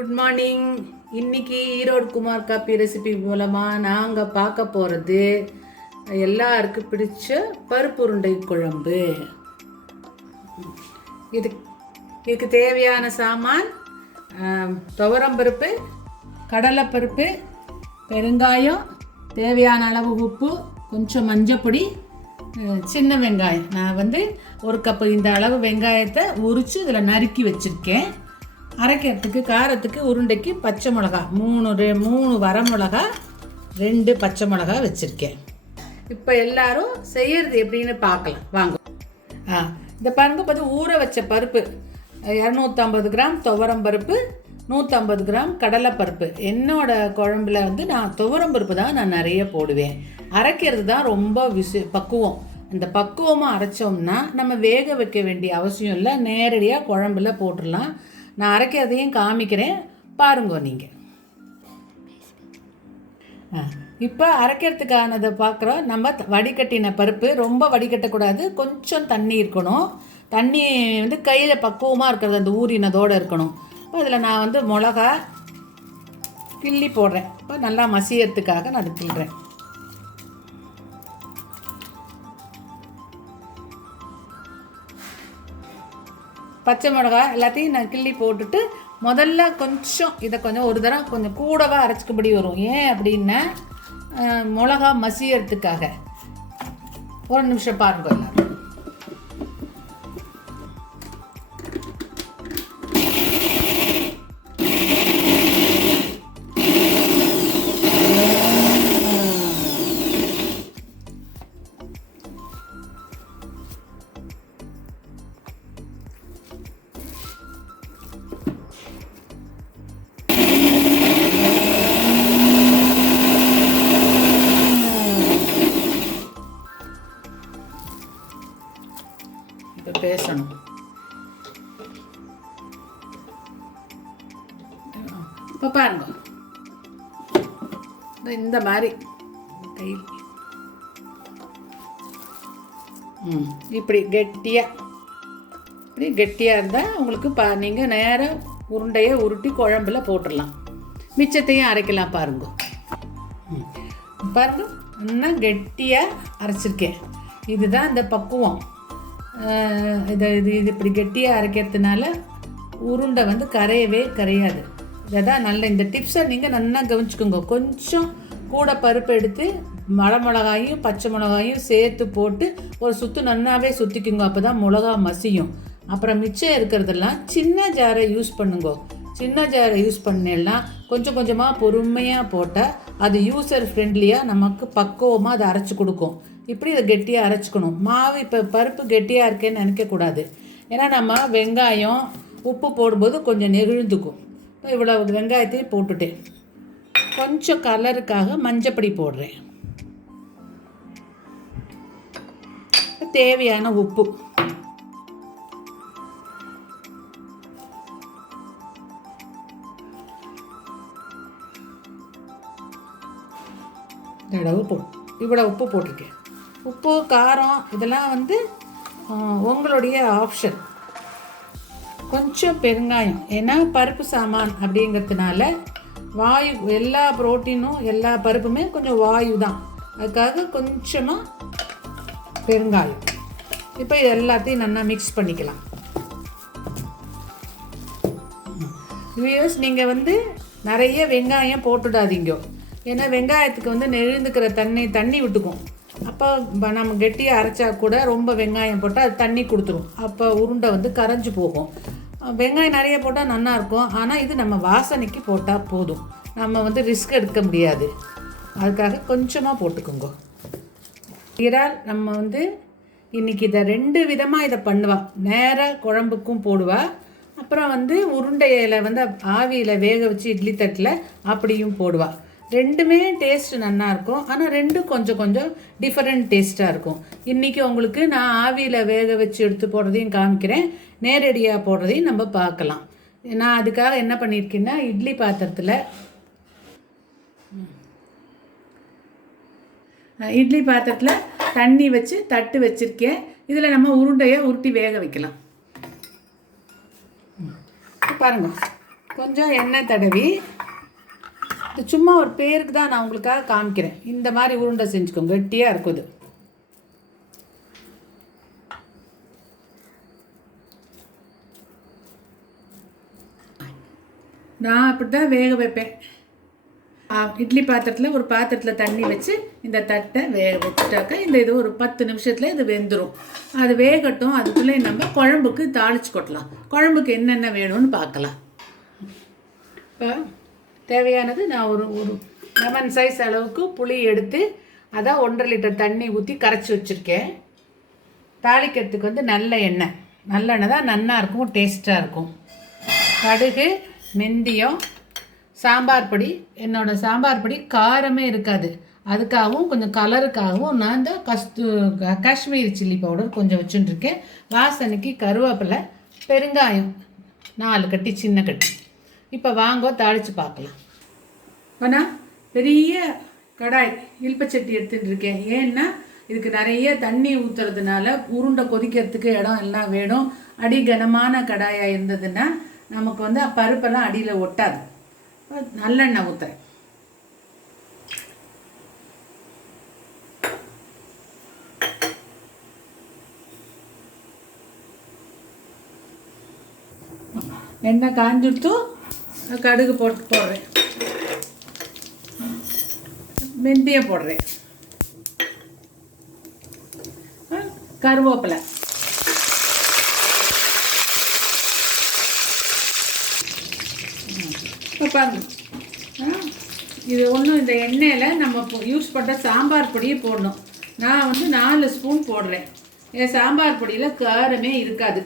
Good morning. இன்னைக்கு Erode Kumar copy recipe மூலமாக நாங்கள் பார்க்க போகிறது எல்லாருக்கும் பிடிச்ச பருப்பு உருண்டை குழம்பு. இதுக்கு தேவையான சாமான் துவரம்பருப்பு, கடலைப்பருப்பு, பெருங்காயம், தேவையான அளவு உப்பு, கொஞ்சம் மஞ்சப்பொடி, சின்ன வெங்காயம். நான் ஒரு கப்பு இந்த அளவு வெங்காயத்தை உரித்து இதில் நறுக்கி வச்சுருக்கேன். அரைக்கிறதுக்கு காரத்துக்கு உருண்டைக்கு பச்சை மிளகா 3 வரமிளகா, 2 பச்சை மிளகா வச்சுருக்கேன். இப்போ எல்லாரும் செய்யறது எப்படின்னு பார்க்கலாம் வாங்க. இந்த பருப்பு பார்த்து ஊற வச்ச பருப்பு 250 கிராம் துவரம் பருப்பு, 150 கிராம் கடலைப்பருப்பு. என்னோட குழம்புல நான் துவரம் பருப்பு தான் நான் நிறைய போடுவேன். அரைக்கிறது தான் ரொம்ப பக்குவம். அந்த பக்குவமாக அரைச்சோம்னா நம்ம வேக வைக்க வேண்டிய அவசியம் இல்லை, நேரடியாக குழம்புல போட்டுடலாம். நான் அரைக்கிறதையும் காமிக்கிறேன் பாருங்க நீங்கள். இப்போ அரைக்கிறதுக்கானதை பார்க்குறோம். நம்ம வடிகட்டின பருப்பு, ரொம்ப வடிகட்டக்கூடாது, கொஞ்சம் தண்ணி இருக்கணும். தண்ணி கையில் பக்குவமாக இருக்கிறது, அந்த ஊறினதோடு இருக்கணும். இப்போ அதில் நான் மிளகா கிள்ளி போடுறேன். இப்போ நல்லா மசியறதுக்காக நான் அது கிள்ளுறேன். பச்சை மிளகா எல்லாத்தையும் நான் கிள்ளி போட்டுட்டு முதல்ல இதை கொஞ்சம் ஒரு தரம் கொஞ்சம் கூடவா அரைச்சிக்கப்படி வரும். ஏன் அப்படின்னா மிளகா மசியறதுக்காக. ஒரு நிமிஷம் பாருங்க எல்லாரும். இப்போ பேசணும். இப்போ பாருங்க, இந்த மாதிரி கையில் இப்படி கெட்டியாக இருந்தால் உங்களுக்கு நீங்கள் நேராக உருண்டையை உருட்டி குழம்புல போட்டுடலாம். மிச்சத்தையும் அரைக்கலாம். பாருங்க இன்னும் கெட்டியாக அரைச்சிருக்கேன். இதுதான் இந்த பக்குவம். இது இப்படி கெட்டியாக அரைக்கிறதுனால உருண்டை கரையவே கரையாது. இதை தான் நல்ல இந்த டிப்ஸை நீங்கள் நல்லா கவனிச்சுக்கோங்க. கொஞ்சம் கூட பருப்பு எடுத்து மிளகாயும் பச்சை மிளகாயும் சேர்த்து போட்டு ஒரு சுற்று நன்னாவே சுற்றிக்குங்க. அப்போ தான் மிளகா மசியும். அப்புறம் மிச்சம் இருக்கிறதெல்லாம் சின்ன ஜாரை யூஸ் பண்ணுங்க. சின்ன ஜாரை யூஸ் பண்ணலாம். கொஞ்சம் கொஞ்சமாக பொறுமையாக போட்டால் அது யூசர் ஃப்ரெண்ட்லியாக நமக்கு பக்குவமாக அதை அரைச்சி கொடுக்கும். இப்படி இதை கெட்டியாக அரைச்சிக்கணும். மாவு இப்போ பருப்பு கெட்டியாக இருக்கேன்னு நினைக்கக்கூடாது. ஏன்னா நம்ம வெங்காயம் உப்பு போடும்போது கொஞ்சம் நெகிழ்ந்துக்கும். இவ்வளோ வெங்காயத்தையும் போட்டுட்டேன். கொஞ்சம் கலருக்காக மஞ்சப்பொடி போடுறேன். தேவையான உப்பு. இவ்வளோ உப்பு போட்டிருக்கேன். உப்பு காரம் இதெல்லாம் உங்களுடைய ஆப்ஷன். கொஞ்சம் பெருங்காயம், ஏன்னா பருப்பு சாமான் அப்படிங்கிறதுனால வாயு, எல்லா புரோட்டீனும் எல்லா பருப்புமே கொஞ்சம் வாயு தான். அதுக்காக கொஞ்சமாக பெருங்காயம். இப்போ இது எல்லாத்தையும் நல்லா மிக்ஸ் பண்ணிக்கலாம். வியூவர்ஸ், நீங்கள் நிறைய வெங்காயம் போட்டுடாதீங்க. ஏன்னா வெங்காயத்துக்கு நெழுந்துக்கிற தண்ணி விட்டுக்கும். அப்போ நம்ம கெட்டியாக அரைச்சா கூட ரொம்ப வெங்காயம் போட்டால் அது தண்ணி கொடுத்துரும். அப்போ உருண்டை கரைஞ்சி போகும். வெங்காயம் நிறைய போட்டால் நல்லாயிருக்கும். ஆனால் இது நம்ம வாசனைக்கு போட்டால் போதும். நம்ம ரிஸ்க் எடுக்க முடியாது. அதுக்காக கொஞ்சமாக போட்டுக்கோங்க. இறால் நம்ம இன்றைக்கி இதை 2 விதமாக இதை பண்ணுவாள். நேராக குழம்புக்கும் போடுவா. அப்புறம் உருண்டையில் ஆவியில் வேக வச்சு இட்லி தட்டில் அப்படியும் போடுவாள். ரெண்டுமே டேஸ்ட் நல்லாயிருக்கும். ஆனால் ரெண்டும் கொஞ்சம் டிஃப்ரெண்ட் டேஸ்ட்டாக இருக்கும். இன்றைக்கி உங்களுக்கு நான் ஆவியில் வேக வச்சு எடுத்து போடுறதையும் காமிக்கிறேன், நேரடியாக போடுறதையும் நம்ம பார்க்கலாம். நான் அதுக்காக என்ன பண்ணியிருக்கேன்னா, இட்லி பாத்திரத்தில் தண்ணி வச்சு தட்டு வச்சுருக்கேன். இதில் நம்ம உருண்டையை உருட்டி வேக வைக்கலாம். பாருங்கள், கொஞ்சம் எண்ணெய் தடவி, இது சும்மா ஒரு பேருக்கு தான் நான் உங்களுக்காக காமிக்கிறேன். இந்த மாதிரி உருண்டை செஞ்சுக்கோங்க, கெட்டியாக இருக்குது. நான் அப்படி தான் வேக வைப்பேன். இட்லி பாத்திரத்தில் ஒரு பாத்திரத்தில் தண்ணி வச்சு இந்த தட்டை வேக வச்சுட்டாக்க இந்த இது ஒரு 10 நிமிஷத்தில் இது வெந்துடும். அது வேகட்டும். அதுக்குள்ளே நம்ம குழம்புக்கு தாளித்து கொட்டலாம். குழம்புக்கு என்னென்ன வேணும்னு பார்க்கலாம். இப்போ தேவையானது நான் ஒரு லெமன் சைஸ் அளவுக்கு புளி எடுத்து அதை 1.5 லிட்டர் தண்ணி ஊற்றி கரைச்சி வச்சுருக்கேன். தாளிக்கிறதுக்கு வந்து நல்லெண்ணெய் தான் நல்லா இருக்கும், டேஸ்ட்டாக இருக்கும். கடுகு, வெந்தயம், சாம்பார் பொடி. என்னோடய சாம்பார் பொடி காரமே இருக்காது. அதுக்காகவும் கொஞ்சம் கலருக்காகவும் நான் இந்த காஷ்மீரி சில்லி பவுடர் கொஞ்சம் வச்சுட்டுருக்கேன். வாசனைக்கு கருவேப்பிலை, பெருங்காயம் 4 கட்டி, சின்ன கட்டி. இப்போ வாங்க தாளித்து பார்க்கலாம். ஆனால் பெரிய கடாய் இல்பச்சட்டி எடுத்துகிட்டு இருக்கேன். ஏன்னா இதுக்கு நிறைய தண்ணி ஊற்றுறதுனால உருண்டை கொதிக்கிறதுக்கு இடம் எல்லாம் வேணும். அடி கனமான கடாயாக இருந்ததுன்னா நமக்கு வந்து பருப்பெல்லாம் அடியில் ஒட்டாது. நல்லெண்ணெய் ஊற்றுறேன். எண்ணெய் காஞ்சுட்டு கடுகு போடுறேன், வெந்தயம் போடுறேன், கருவேப்பிலை, பாருங்க. இது ஒன்றும் இந்த எண்ணெயில் நம்ம யூஸ் பண்ணுற சாம்பார் பொடியை போடணும். நான் வந்து 4 ஸ்பூன் போடுறேன். என் சாம்பார் பொடியில் காரமே இருக்காது.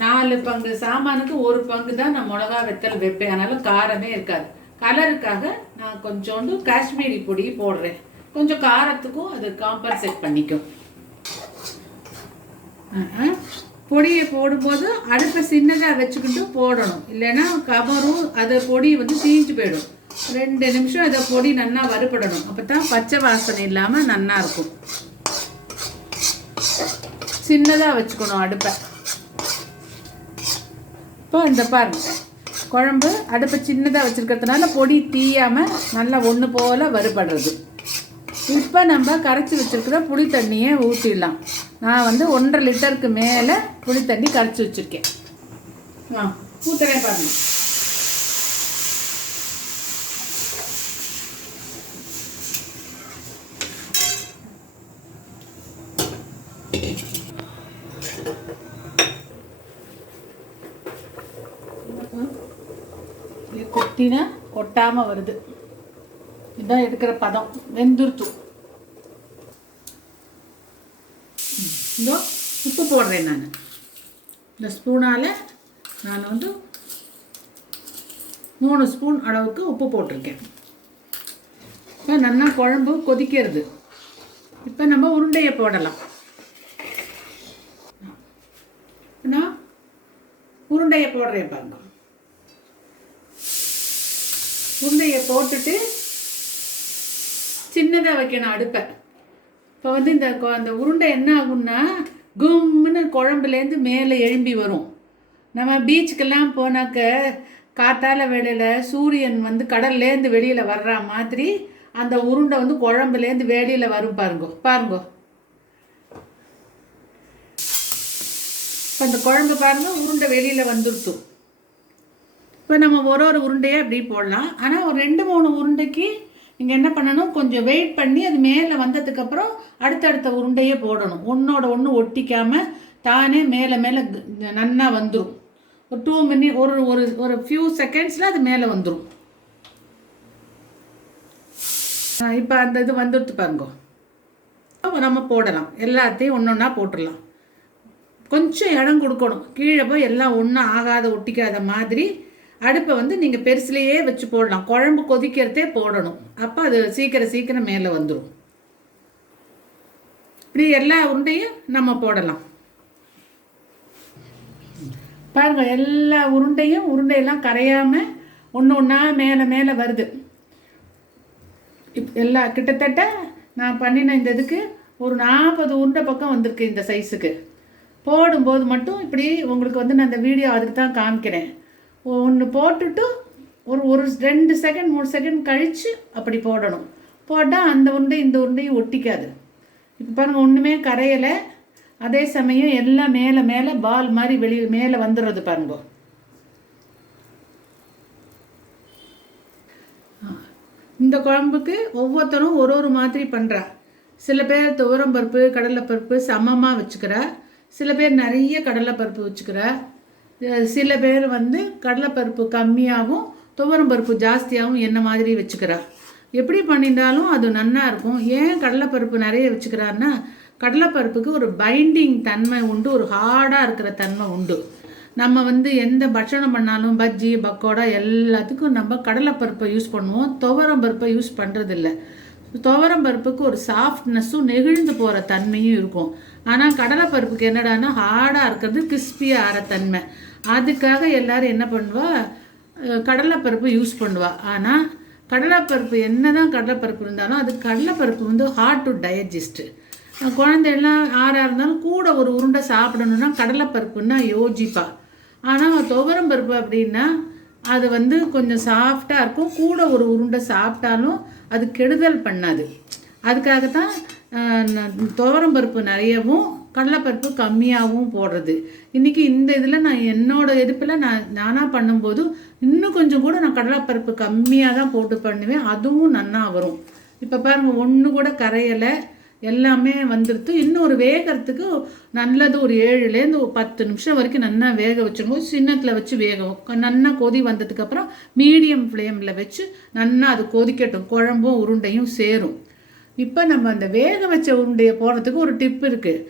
4 பங்கு சாமானுக்கு 1 பங்கு தான் நான் மிளகா வெத்தல் வைப்பேன். அதனால காரமே இருக்காது. கலருக்காக நான் கொஞ்சோண்டு காஷ்மீரி பொடி போடுறேன். கொஞ்சம் காரத்துக்கும் அது காம்பன்சேட் பண்ணிக்கும். பொடியை போடும்போது அடுப்பை சின்னதாக வச்சுக்கிட்டு போடணும். இல்லைன்னா கவரும் அதை பொடி வந்து தீஞ்சு போயிடும். 2 நிமிஷம் அதை பொடி நல்லா வறுபடணும். அப்போ தான் பச்சை வாசனை இல்லாமல் நல்லா இருக்கும். சின்னதாக வச்சுக்கணும் அடுப்பை. இப்போ இந்த பாருங்க, குழம்பு அடுப்பை சின்னதாக வச்சுருக்கிறதுனால பொடி தீயாமல் நல்லா ஒன்று போல் வறுபடுறது. இப்போ நம்ம கரைச்சி வச்சுருக்கிற புளி தண்ணியை ஊற்றிடலாம். நான் வந்து 1.5 லிட்டருக்கு மேலே புளி தண்ணி கரைச்சி வச்சுருக்கேன். ஊற்றுறேன் பாருங்க. கொட்டினா கொட்டாமல் வருது. இதுதான் எடுக்கிற பதம். வெந்துருத்து. இதோ உப்பு போடுறேன். நான் இந்த ஸ்பூனால் நான் வந்து 3 ஸ்பூன் அளவுக்கு உப்பு போட்டிருக்கேன். இப்போ நல்லா குழம்பு கொதிக்கிறது. இப்போ நம்ம உருண்டையை போடலாம். நான் உருண்டையை போடுறேன் பாருங்க. உருண்டையை போட்டுட்டு சின்னதாக வைக்கணும் அடுப்பை. இப்போ வந்து இந்த உருண்டை என்ன ஆகும்னா கும்முன்னு குழம்புலேருந்து மேலே எழும்பி வரும். நம்ம பீச்சுக்கெல்லாம் போனாக்க காத்தால வேளையில் சூரியன் வந்து கடல்லேருந்து வெளியில் வர்ற மாதிரி அந்த உருண்டை வந்து குழம்புலேருந்து வெளியில் வரும். பாருங்க. இப்போ அந்த குழம்பு பாருங்கள், உருண்டை வெளியில் வந்துடுத்து. இப்போ நம்ம ஒரு உருண்டையாக அப்படி போடலாம். ஆனால் ஒரு 2-3 உருண்டைக்கு நீங்கள் என்ன பண்ணணும், கொஞ்சம் வெயிட் பண்ணி அது மேலே வந்ததுக்கப்புறம் அடுத்தடுத்த உருண்டையே போடணும். ஒன்றோட ஒன்று ஒட்டிக்காமல் தானே மேலே நல்லா வந்துடும். ஒரு 2 மினிட் ஒரு ஃபியூ செகண்ட்ஸில் அது மேலே வந்துடும். இப்போ அந்த இது வந்துடுத்து பாருங்க. நம்ம போடலாம். எல்லாத்தையும் ஒன்றா போட்டுடலாம். கொஞ்சம் இடம் கொடுக்கணும். கீழே போய் எல்லாம் ஒன்றும் ஆகாத ஒட்டிக்காத மாதிரி அடுப்பை வந்து நீங்கள் பெருசுலேயே வச்சு போடலாம். குழம்பு கொதிக்கிறதே போடணும். அப்போ அது சீக்கிரம் மேலே வந்துடும். இப்படி எல்லா உருண்டையும் நம்ம போடலாம். பாருங்கள், எல்லா உருண்டையெல்லாம் கரையாமல் ஒன்றா மேலே வருது. எல்லா கிட்டத்தட்ட நான் பண்ணின இந்த இதுக்கு ஒரு 40 உருண்டை பக்கம் வந்திருக்கு. இந்த சைஸுக்கு போடும்போது மட்டும் இப்படி உங்களுக்கு வந்து நான் இந்த வீடியோ அதுக்கு தான் காமிக்கிறேன். ஒன்று போட்டுட்டு ஒரு ஒரு 2 செகண்ட் 3 செகண்ட் கழித்து அப்படி போடணும். போட்டால் அந்த உருண்டை இந்த உருண்டையும் ஒட்டிக்காது. இப்போ பாருங்கள், ஒன்றுமே கரையலை. அதே சமயம் எல்லாம் மேலே மேலே பால் மாதிரி வெளியே மேலே வந்துடுறது பாருங்க. இந்த குழம்புக்கு ஒவ்வொருத்தரும் ஒரு மாதிரி பண்ணுறா. சில பேர் துவரம்பருப்பு கடலைப்பருப்பு சமமாக வச்சுக்கிறா. சில பேர் நிறைய கடலைப்பருப்பு வச்சுக்கிறா. சில பேர் வந்து கடலைப்பருப்பு கம்மியாகவும் துவரம்பருப்பு ஜாஸ்தியாகவும் என்ன மாதிரி வச்சுக்கிறா. எப்படி பண்ணியிருந்தாலும் அது நன்னா இருக்கும். ஏன் கடலைப்பருப்பு நிறைய வச்சுக்கிறான்னா, கடலைப்பருப்புக்கு ஒரு பைண்டிங் தன்மை உண்டு, ஒரு ஹார்டாக இருக்கிற தன்மை உண்டு. நம்ம வந்து எந்த பட்சணம் பண்ணாலும் பஜ்ஜி பக்கோடா எல்லாத்துக்கும் நம்ம கடலைப்பருப்பை யூஸ் பண்ணுவோம், துவரம்பருப்பை யூஸ் பண்ணுறதில்ல. துவரம்பருப்புக்கு ஒரு சாஃப்ட்னஸும் நெகிழ்ந்து போகிற தன்மையும் இருக்கும். ஆனால் கடலைப்பருப்புக்கு என்னடானா ஹார்டாக இருக்கிறது, கிறிஸ்பியாக ஆகிற தன்மை. அதுக்காக எல்லோரும் என்ன பண்ணுவா, கடலைப்பருப்பு யூஸ் பண்ணுவா. ஆனால் கடலைப்பருப்பு என்ன தான் கடலைப்பருப்பு இருந்தாலும் அது கடலைப்பருப்பு வந்து ஹார்ட் டு டைஜஸ்ட்டு. குழந்தையெல்லாம் ஆறாக இருந்தாலும் கூட ஒரு உருண்டை சாப்பிடணுன்னா கடலைப்பருப்புன்னா யோசிப்பா. ஆனால் துவரம்பருப்பு அப்படின்னா அது வந்து கொஞ்சம் சாஃப்டாக இருக்கும், கூட ஒரு உருண்டை சாப்பிட்டாலும் அது கெடுதல் பண்ணாது. அதுக்காகத்தான் துவரம்பருப்பு நிறையவும் கடலைப்பருப்பு கம்மியாகவும் போடுறது. இன்றைக்கி இந்த இதில் நான் என்னோடய எதிர்ப்பில் நானாக பண்ணும்போது இன்னும் கொஞ்சம் கூட நான் கடலைப்பருப்பு கம்மியாக தான் போட்டு பண்ணுவேன், அதுவும் நன்னா வரும். இப்போ பாருங்கள், ஒன்று கூட கரையலை, எல்லாமே வந்துடுத்து. இன்னும் ஒரு வேகிறதுக்கு நல்லது ஒரு 7லேருந்து 10 நிமிஷம் வரைக்கும் நல்லா வேக வச்சுரும்போது சின்னத்தில் வச்சு வேகும். நல்லா கொதி வந்ததுக்கப்புறம் மீடியம் ஃப்ளேமில் வச்சு நல்லா அது கொதிக்கட்டும், குழம்பும் உருண்டையும் சேரும். இப்போ நம்ம அந்த வேக வச்ச உருண்டையை போடுறதுக்கு ஒரு டிப் இருக்குது.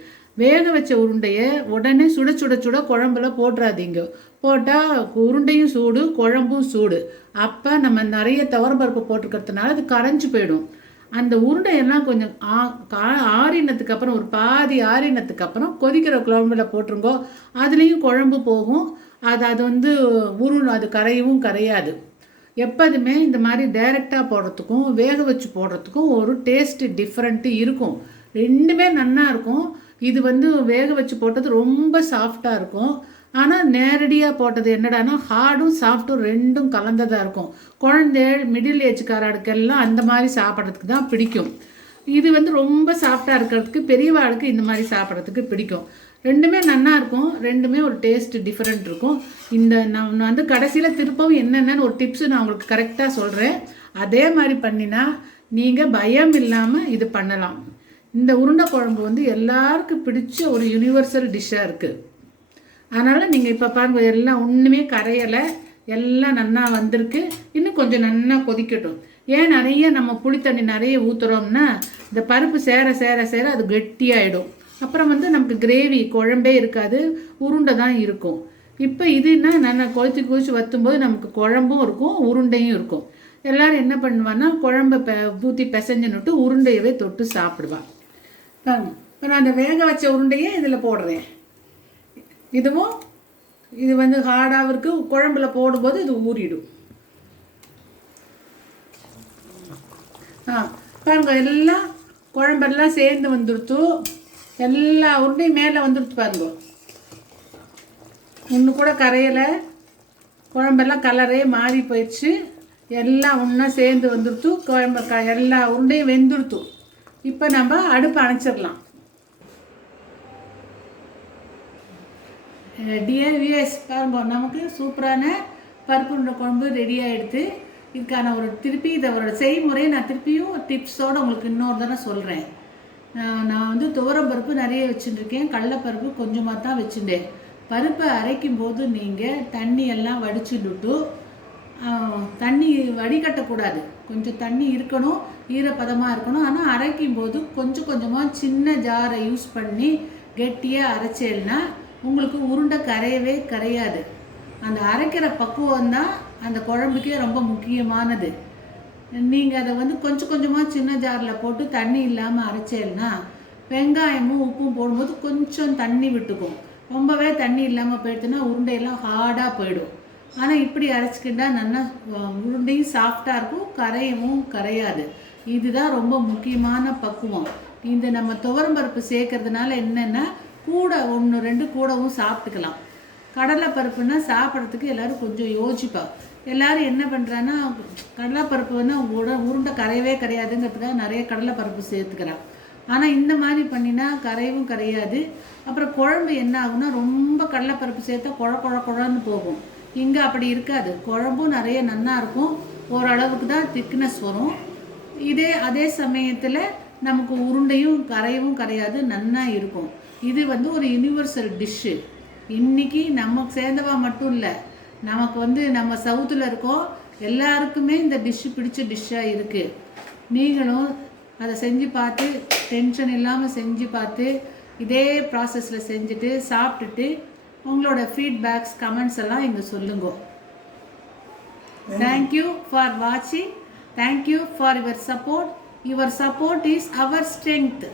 வேக வச்ச உருண்டையை உடனே சுட சுட சுட குழம்புல போட்டுறாதீங்க. போட்டால் உருண்டையும் சூடு குழம்பும் சூடு. அப்போ நம்ம நிறைய துவரம்பருப்பு போட்டுக்கிறதுனால அது கரைஞ்சி போயிடும். அந்த உருண்டையெல்லாம் கொஞ்சம் ஆறினத்துக்கு அப்புறம், ஒரு பாதி ஆறினத்துக்கு அப்புறம் கொதிக்கிற குழம்புல போட்டுருங்கோ. அதுலேயும் குழம்பு போகும், அது வந்து அது கரையவும் கரையாது. எப்போதுமே இந்த மாதிரி டைரெக்டாக போடுறதுக்கும் வேக வச்சு போடுறதுக்கும் ஒரு டேஸ்ட்டு டிஃப்ரெண்ட்டு இருக்கும். ரெண்டுமே நன்னா இருக்கும். இது வந்து வேக வச்சு போட்டது ரொம்ப சாஃப்டாக இருக்கும். ஆனால் நேரடியாக போட்டது என்னடானா ஹார்டும் சாஃப்டும் ரெண்டும் கலந்ததாக இருக்கும். குழந்தை மிடில் ஏஜ்காரடுக்கெல்லாம் அந்த மாதிரி சாப்பிட்றதுக்கு தான் பிடிக்கும். இது வந்து ரொம்ப சாஃப்டாக இருக்கிறதுக்கு பெரியவாளுக்கு இந்த மாதிரி சாப்பிட்றதுக்கு பிடிக்கும். ரெண்டுமே நன்னா இருக்கும், ரெண்டுமே ஒரு டேஸ்ட் டிஃப்ரெண்ட் இருக்கும். இந்த நான் வந்து கடைசியில் திருப்பவும் என்னென்னு ஒரு டிப்ஸு நான் உங்களுக்கு கரெக்டாக சொல்கிறேன். அதே மாதிரி பண்ணினா நீங்கள் பயம் இல்லாமல் இது பண்ணலாம். இந்த உருண்டை குழம்பு வந்து எல்லாருக்கும் பிடிச்ச ஒரு யூனிவர்சல் டிஷ்ஷாக இருக்குது. அதனால் நீங்கள் இப்போ பாருங்க, எல்லாம் ஒன்றுமே கரையலை, எல்லாம் நன்னா வந்திருக்கு. இன்னும் கொஞ்சம் நன்னா கொதிக்கட்டும். ஏன் நிறைய நம்ம புளி தண்ணி நிறைய ஊற்றுறோம்னா இந்த பருப்பு சேர சேர சேர அது கெட்டியாகிடும். அப்புறம் வந்து நமக்கு கிரேவி குழம்பே இருக்காது, உருண்டை தான் இருக்கும். இப்போ இதுன்னா நல்லா கொதிச்சு வற்றும்போது நமக்கு குழம்பும் இருக்கும் உருண்டையும் இருக்கும். எல்லோரும் என்ன பண்ணுவான்னா குழம்பை ஊற்றி பிசைஞ்சுன்னுட்டு உருண்டையவே தொட்டு சாப்பிடுவான். இப்போ நான் அந்த வேக வச்ச உருண்டையே இதில் போடுறேன். இதுவும் இது வந்து ஹார்டாக இருக்குது, குழம்புல போடும்போது இது ஊறிடும். பாருங்க, எல்லாம் குழம்பெல்லாம் சேர்ந்து வந்துடுத்து, எல்லா உருண்டையும் மேலே வந்துடுத்து பாருங்க. ஒன்று கூட கரையலை, குழம்பெல்லாம் கலரே மாறி போயிடுச்சு, எல்லாம் ஒன்றா சேர்ந்து வந்துடுத்து, குழம்பு எல்லா உருண்டையும் வெந்துடுத்து. இப்போ நம்ம அடுப்பு அணைச்சிடலாம். டியர் வியூவர்ஸ், பாருங்க, நமக்கு சூப்பரான பருப்பு உருண்டை குழம்பு ரெடி ஆகிடுது. இதுக்கான திருப்பி இதோட செய்முறையை நான் திருப்பியும் டிப்ஸோடு உங்களுக்கு இன்னொரு தானே சொல்கிறேன். நான் வந்து துவரம்பருப்பு நிறைய வச்சுட்டுருக்கேன், கடலைப்பருப்பு கொஞ்சமாக தான் வச்சுட்டேன். பருப்பை அரைக்கும் போது நீங்கள் தண்ணியெல்லாம் வடிச்சுட்டு, தண்ணி வடிகட்டக்கூடாது, கொஞ்சம் தண்ணி இருக்கணும், ஈரப்பதமாக இருக்கணும். ஆனால் அரைக்கும் போது கொஞ்சம் கொஞ்சமாக சின்ன ஜாரை யூஸ் பண்ணி கெட்டியாக அரைச்சேன்னா உங்களுக்கு உருண்டை கரையவே கரையாது. அந்த அரைக்கிற பக்குவம் தான் அந்த குழம்புக்கே ரொம்ப முக்கியமானது. நீங்கள் அதை வந்து கொஞ்சம் கொஞ்சமாக சின்ன ஜாரில் போட்டு தண்ணி இல்லாமல் அரைச்சேன்னா வெங்காயமும் உப்பும் போடும்போது கொஞ்சம் தண்ணி விட்டுக்கும். ரொம்பவே தண்ணி இல்லாமல் போயிடுச்சுன்னா உருண்டையெல்லாம் ஹார்டாக போயிடும். ஆனால் இப்படி அரைச்சிக்கிட்டா நல்லா உருண்டையும் சாஃப்டாக இருக்கும், கரையவும் கரையாது. இதுதான் ரொம்ப முக்கியமான பக்குவம். இந்த நம்ம துவரம்பருப்பு சேர்க்கறதுனால என்னென்னா கூட 1-2 கூடவும் சாப்பிட்டுக்கலாம். கடலைப்பருப்புன்னா சாப்பிட்றதுக்கு எல்லோரும் கொஞ்சம் யோசிப்பா. எல்லோரும் என்ன பண்ணுறான்னா கடலைப்பருப்பு வந்து அவங்க உருண்டை கரையவே கரையாதுங்கிறதுக்காக நிறைய கடலைப்பருப்பு சேர்த்துக்கிறான். ஆனால் இந்த மாதிரி பண்ணினா கரையவும் கரையாது. அப்புறம் குழம்பு என்ன ஆகுனா ரொம்ப கடலைப்பருப்பு சேர்த்தா குழன்னு போகும். இங்கே அப்படி இருக்காது. குழம்பும் நிறைய நன்னா இருக்கும். ஓரளவுக்கு தான் திக்னஸ் வரும். அதே சமயத்தில் நமக்கு உருண்டையும் கரையவும் கரையாது, நன்னா இருக்கும். இது வந்து ஒரு யூனிவர்சல் டிஷ்ஷு. இன்றைக்கி நமக்கு சேர்ந்தவா மட்டும் இல்லை, நமக்கு வந்து நம்ம சவுத்தில் இருக்கோம் எல்லாருக்குமே இந்த டிஷ்ஷு பிடிச்ச டிஷ்ஷாக இருக்குது. நீங்களும் அதை செஞ்சு பார்த்து டென்ஷன் இல்லாமல் செஞ்சு பார்த்து இதே ப்ராசஸில் செஞ்சுட்டு சாப்பிட்டுட்டு உங்களோட ஃபீட்பேக்ஸ் கமெண்ட்ஸ் எல்லாம் இங்கே சொல்லுங்க. தேங்க்யூ ஃபார் வாட்சிங். Thank you for your support. Your support is our strength.